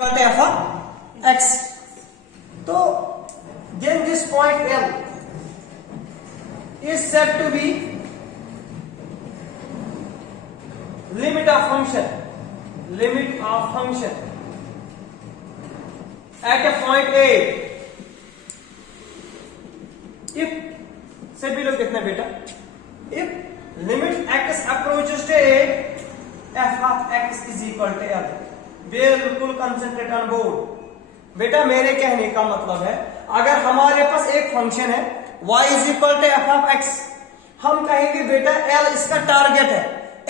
f of x. तो then this point L is said to be limit of function at a point A. If सभी लोग देखना बेटा, if limit x approaches to A, f of x is equal to L. बिल्कुल concentrate on board. बेटा मेरे कहने का मतलब है, अगर हमारे पास एक फंक्शन है y is equal to F of X, हम कहेंगे बेटा L इसका टारगेट है.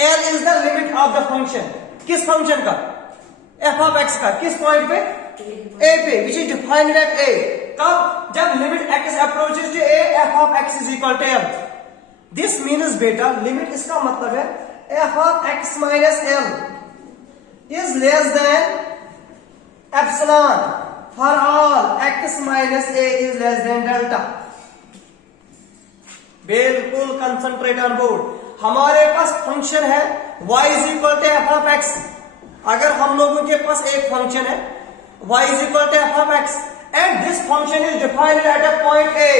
L is the limit of the function. किस फंक्शन का? f ऑफ x का. किस पॉइंट पे? A पे, which is defined at A. कब? जब limit x approaches to A, f of x is equal to L. This means बेटा limit इसका मतलब है f of x minus L is less than epsilon for all x minus a is less than delta. बिल्कुल concentrate on board. हमारे पास function है y is equal to f of x. अगर हम लोगों के पास एक फंक्शन है y is equal to f of x and this function is defined at a point A,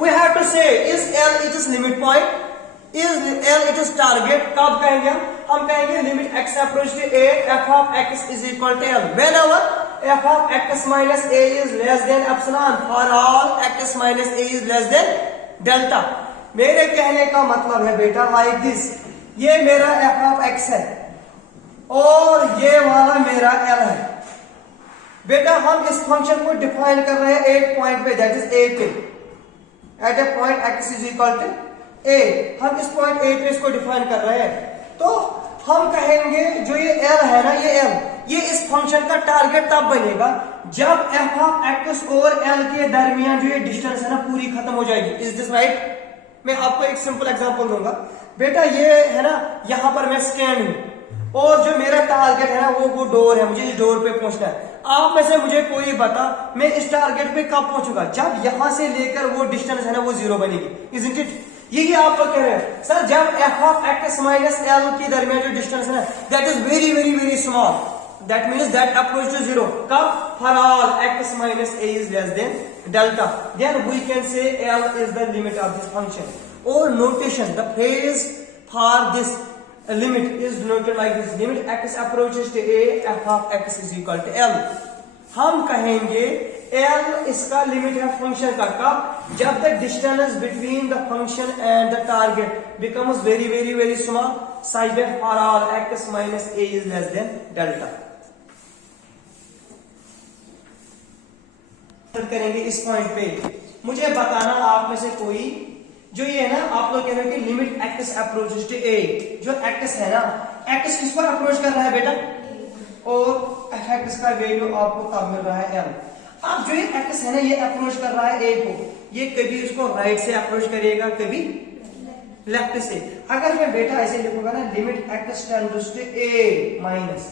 we have to say is L it is limit point, is L it is target. कब कहेंगे हम कहेंगे limit x approach to A, f of x is equal to L. Whenever f of x minus A is less than epsilon for all x minus A is less than delta. मेरे कहने का मतलब है बेटा like this, ये मेरा f of x है और ये वाला मेरा L है. बेटा हम इस फंक्शन को डिफाइन कर रहे हैं एक पॉइंट पे, दैट इज A पे. At a point x is equal to A. हम इस पॉइंट A पे इसको डिफाइन कर रहे हैं. तो हम कहेंगे जो ये L है ना, ये L, ये इस फंक्शन का टारगेट तब बनेगा जब f ऑफ x और L के दरमियान जो ये डिस्टेंस है ना पूरी खत्म हो जाएगी. Is this right? मैं आपको एक सिंपल एग्जांपल दूंगा. बेटा ये है ना, यहां पर मैं स्टैंड हूं और जो मेरा टारगेट है ना वो डोर है, मुझे इस डोर पे पहुंचना है. आप में से मुझे कोई बता मैं इस टारगेट पे कब पहुंचूंगा? जब यहां से लेकर वो डिस्टेंस है ना वो जीरो बनेगी. Isn't it? यही आप लोग कह रहे हैं सर जब f of x minus L के दरमियान जो डिस्टेंस है ना that is very very very small, that means that approach to zero. कब? For all x minus a is less than delta. Then we can say L is the limit of this function. और notation, the phrase for this limit is denoted like this: limit x approaches to A, f of x is equal to L. हम कहेंगे L इसका limit है function का. कब? जब the distance between the function and the target becomes very very very small such that for all x minus A is less than delta. करेंगे इस point पे. मुझे बताना आप में से कोई जो ये है ना, आप लोग कह रहे हो कि limit x approaches to A, जो x है ना, x किस पर अप्रोच कर रहा है बेटा? और f(x) का वैल्यू आपको तब मिल रहा है L. अब जो ये x है ना ये अप्रोच कर रहा है A को, ये कभी इसको राइट से अप्रोच करेगा कभी लेफ्ट से. अगर मैं बेटा ऐसे लिखूंगा ना limit x tends to A minus,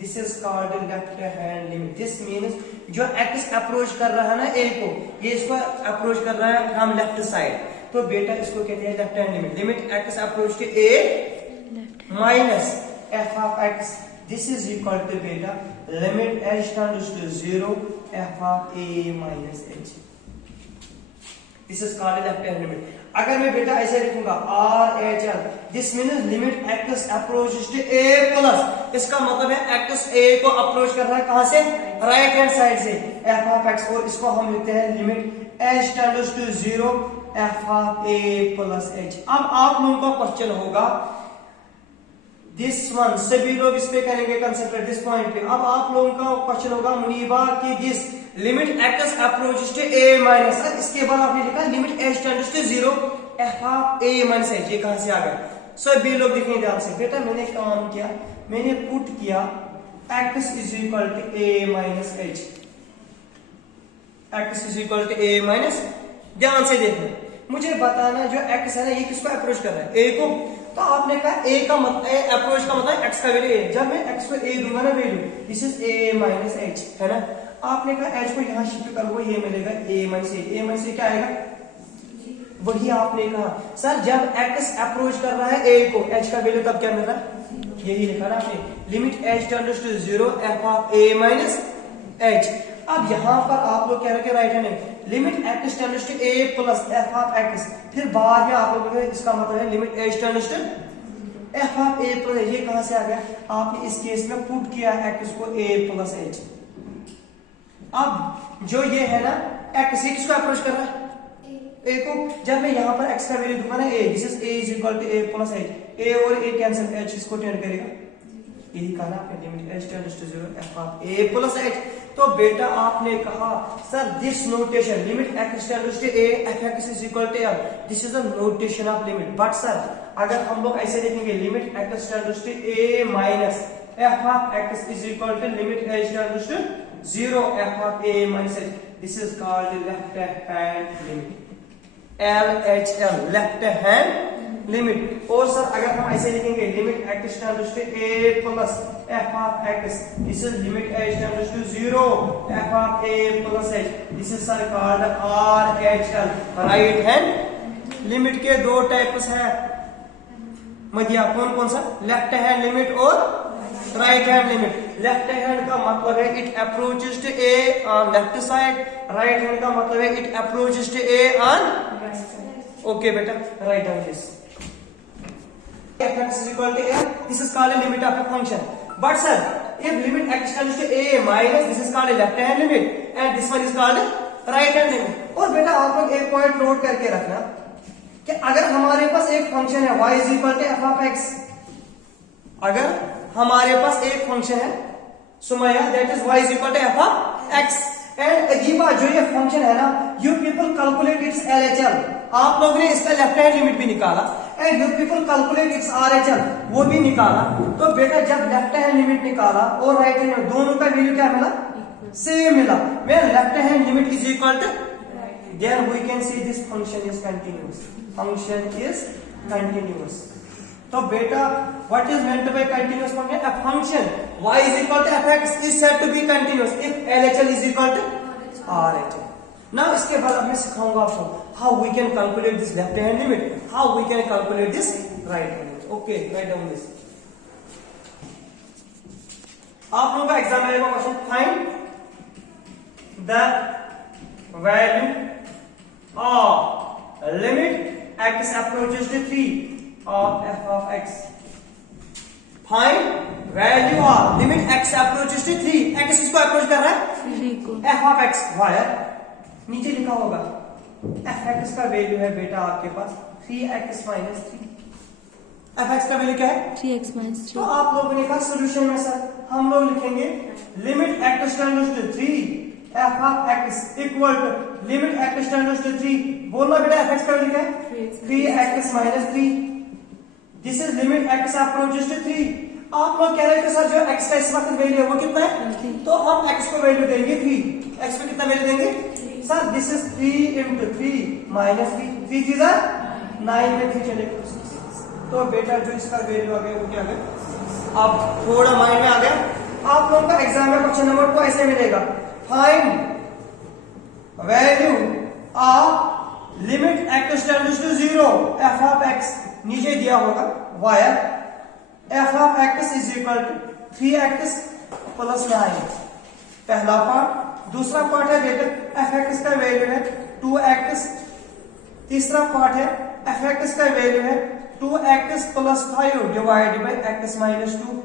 this is called left hand limit. This means जो x अप्रोच कर रहा है ना A को, ये इसको अप्रोच कर रहा है फ्रॉम लेफ्ट साइड. तो बेटा इसको कहते हैं left hand limit. Limit x approach to A minus f of x, this is equal to बेटा limit h tends to 0 f of A minus h. This is called left hand limit. अगर मैं बेटा ऐसे लिखूंगा RHL, this means limit x approaches to A plus, इसका मतलब है x A को अप्रोच कर रहा है कहां से? राइट हैंड साइड से, f ऑफ x. और इसको हम लिखते हैं limit h tends to 0 f of A plus h. अब आप लोगों का क्वेश्चन होगा दिस वन, सभी लोग इस पे करेंगे कंसेंट्रेट दिस पॉइंट पे. अब आप लोगों का क्वेश्चन होगा मुनीबा कि this limit x approaches to A minus, इसके बाद आपने लिखा limit h tends to 0 f of A minus h. ये कहां से आ गया? सभी लोग देखेंगे ध्यान से. बेटा मैंने काम किया, मैंने पुट किया x is equal to A minus h. x is equal to A minus, ध्यान से देखना, मुझे बताना जो x है ना ये किसको अप्रोच कर रहा है? A को. तो आपने कहा A का मतलब अप्रोच का मतलब x का वैल्यू A. जब मैं x को A दूंगा ना value, this is A minus h है ना. आपने कहा h को यहां शिफ्ट करोगे ये मिलेगा A minus a. A minus a क्या आएगा? वही आपने कहा सर जब x अप्रोच कर रहा है A को, h का वैल्यू तब क्या मिल रहा है? यही लिखा ना आपने, limit h tends to 0 f of A minus h. अब यहाँ पर आप लोग कह रहे हैं right hand limit x tends to A plus f of x, फिर बाद में आप लोगों ने इसका मतलब है limit H tends to F of A plus, ये कहां से आ गया? आपने इस केस में पुट किया एक्स को ए प्लस एच। अब जो ये है ना एक्स, ये किसको अप्रोच कर रहा है? ए को। जब मैं यहाँ पर एक्स का वैल्यू दूंगा ना A, this is A is equal to A plus H, A और ए कैंसिल, एच इसको टेंड करेगा, यही कहा ना आपने limit H tends to 0 F of A plus H. तो बेटा आपने कहा sir this notation limit x tends to A F X is equal to L, this is the notation of limit. But sir अगर हम लोग ऐसे लिखेंगे limit x tends to a minus f of x is equal to limit H tends to 0 F of a minus h, this is called left hand limit, LHL left hand limit. और sir अगर हम ऐसे लिखेंगे limit x tends to A plus f of x, this is limit H tends to 0 F of A plus h, this is sir called RHL right hand limit. के दो types हैं मध्या, कौन कौन सा? लेफ्ट हैंड लिमिट और right hand limit. Left hand का मतलब है it approaches to A on left side, right hand का मतलब है it approaches to A on okay बेटा right down this fx is equal to a, this is called a limit of a function. But sir if limit x tends to a minus, this is called a left hand limit and this one is called a right hand limit. और बेटा आप लोग एक point note करके रखना कि अगर हमारे पास एक फंक्शन है y is equal to f of x, अगर हमारे पास एक फंक्शन है Sumaiya that is y is equal to f of x, and Ajiba जो ये फंक्शन है ना you people calculate its LHL, आप लोगों ने इसका लेफ्ट हैंड लिमिट भी निकाला and you people calculate it's RHL, वो भी निकाला। तो बेटा जब लेफ्ट हैंड लिमिट निकाला और राइट हैंड दोनों का वैल्यू क्या मिला? सेम मिला। When left hand limit is equal to, then we can see this function is continuous, function is continuous. तो बेटा what is meant by continuous function? A function y is equal to fx is said to be continuous if LHL is equal to RHL. Now इसके बाद अब मैं सिखाऊंगा आपको how we can calculate this left hand limit, how we can calculate this right hand limit. Okay, write down this. आप लोगों का exam में आएगा question, find the value of limit x approaches to 3 of f of x. Find value of limit x approaches to 3. x किसको approach कर रहा है? 3 को। f of x वायर नीचे लिखा होगा f x का वैल्यू है बेटा आपके पास 3x minus 3। f x का वैल्यू क्या है? 3x minus 3। तो आप लोगों ने कहा सोल्यूशन में सर हम लोग लिखेंगे limit x tends to 3 f of x equal to limit x tends to 3, बोलना बेटा f x का वैल्यू क्या है? 3x minus 3, this is limit x approaches to 3। आप लोग कह रहे थे सर जो x का इस वक्त वैल्यू है वो कितना है? तो हम x को वैल्यू देंगे 3, x पे कितना वैल्यू देंगे? Sir this is 3 into 3 minus 3, 3 3 जा 9 में 3 चलेगा। तो बेटा जो इसका वैल्यू आ गया वो क्या गया? अब थोड़ा माइंड में आ गया। आप लोगों का एग्जाम में क्वेश्चन नंबर 2 ऐसे मिलेगा, find value of limit x tends to 0 f of x, नीचे दिया होगा where f of x is equal to 3x plus 9, पहला पार्ट। दूसरा पार्ट है बेटा f x का वैल्यू है 2x, तीसरा पार्ट है f x का वैल्यू है 2x plus 5 divided by x minus 2।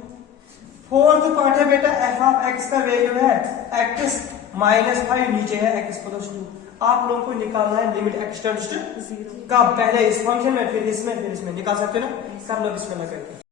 Fourth part है बेटा f of x का वैल्यू है x माइनस 5, नीचे है x प्लस 2। आप लोगों को निकालना है लिमिट x टेंड्स टू 0 का, पहले इस फंक्शन में फिर इसमें निकाल सकते हो ना, सब लोग इसमें ना करके।